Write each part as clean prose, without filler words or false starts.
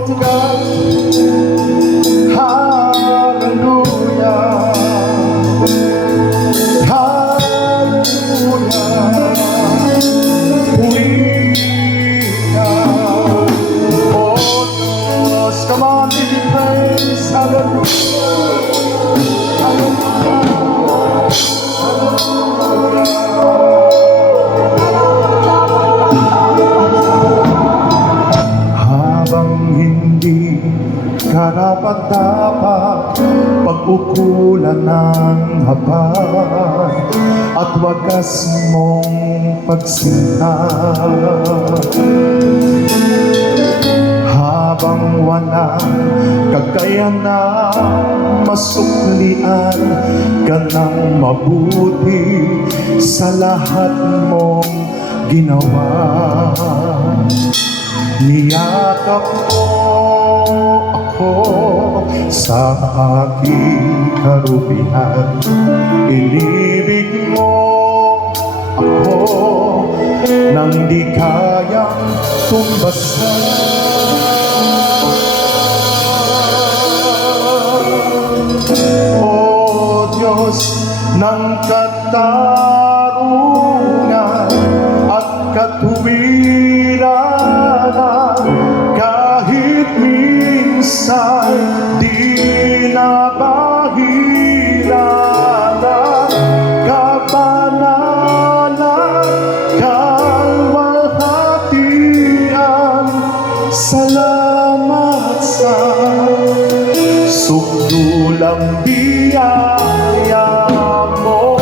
Glory to God. Hallelujah. Hallelujah. Oh Diyos, come on, give me praise. Hallelujah. Habang hindi karapat-dapat pag-ukulan ng habag at wagas mong pagsinta, habang walang kakayanang masuklian ka ng mabuti sa lahat mong ginawa. Niyakap mo ako sa aking karupihan, inibig mo ako nang di kayang tumbasan. O Diyos ng katarungan at katuwiran, kahit minsan di nabahiranan, kabanalan, kalwalhatian, salamat sa sukdulang biyaya mo.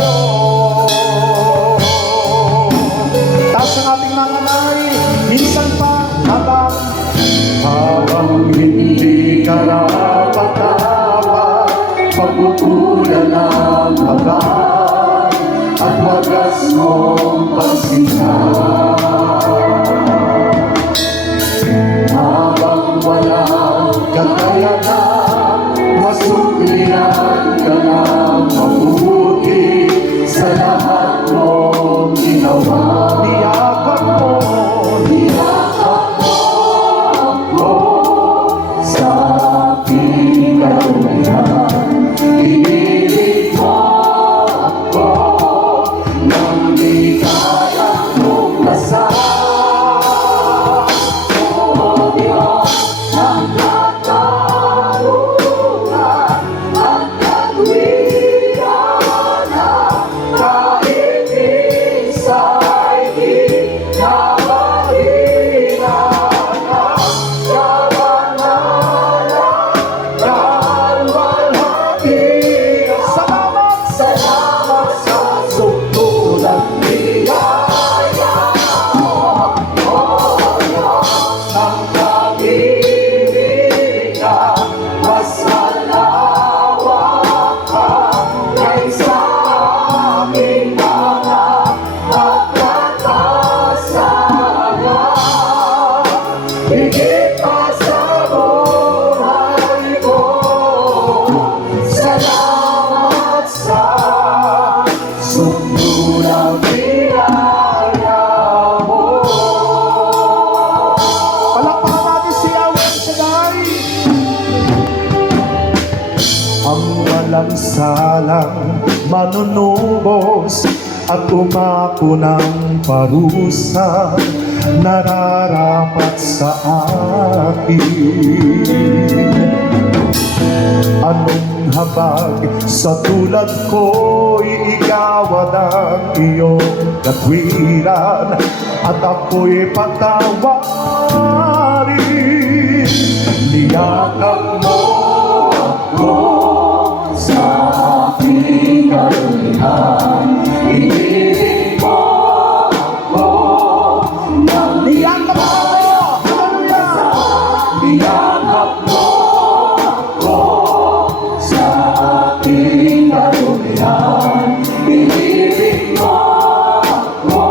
Taas ang ating mga kamay, minsan pa habang hindi karapat-dapat pag-ukulan ng habag at wagas mong pagsinta, habang walang kakayanan masuklian ka ng mabuti sa lahat mong ginawa. Niyakap mo sa aking karupihan, inibig mo ako nang di kayang tumbasan. O Diyos ng katarungan at katwiran, kahit minsa'y di nabahiranan, salamat sa sukdulang biyaya mo. O Diyos ng pag-ibig, mas malawak ka kaysa aming mga nagkakasala. Higit pa sa buhay ko, salamat sa sukdulang biyaya mo. Palakpakan natin si Yahweh Shaddai. Ang walang salang manunubos at umako ng parusa nararapat sa akin. Anong habag sa tulad ko'y igawad ang iyong katwiran at ako'y patawarin. Niyakap mo ako sa aking karupihan, inibig mo ako nang niyakap mo. Hallelujah! Niyakap mo ako sa aking karupihan, inibig mo ako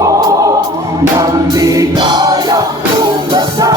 nang di kayang tumbasan.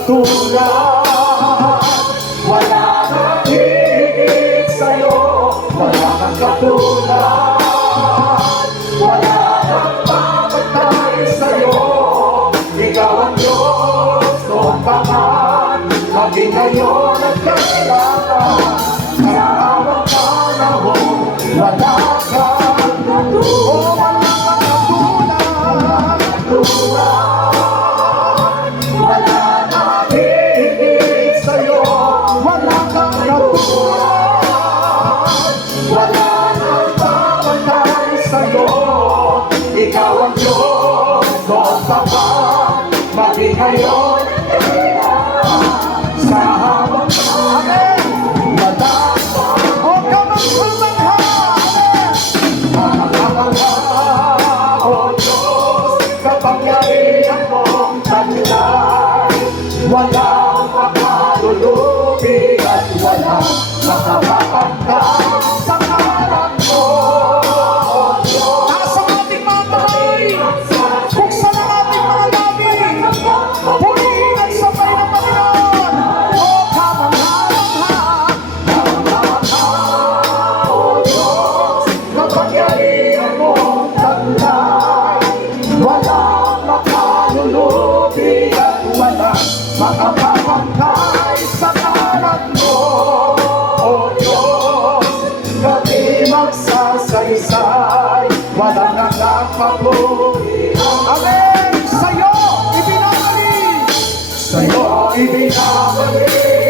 katulad, wala nang higit sa'yo, wala kang katulad, wala nang papatay sa'yo. Ikaw ang Diyos, noon pa man, maging ngayon at kailangan. Sa habang panahon, wala kang katulad, wala kang katulad, wala nang higit sa'yo, wala kang katulad, wala nang papatay sa'yo. Ikaw ang Diyos, noon pa man, maging ngayon at kailangan. Sa habang panahon, wala kang o Diyos, kapangyarihan mong taglay. Walang makalulubi at walang makapapagkas sa harap mo, O Diyos. Nasa ating mga kamay, buksan ang ating mga labi, purihin at sabay ng Panginoon. O kamangha-mangha, O Diyos, kapangyarihan mong taglay. Walang makalulubi at walang makapapagkay sa harap mo, O Diyos. Kami magsasaysay, walang nagpapabuhay. Amen! Sa'yo, ibinabalik! Sa'yo ibinabalik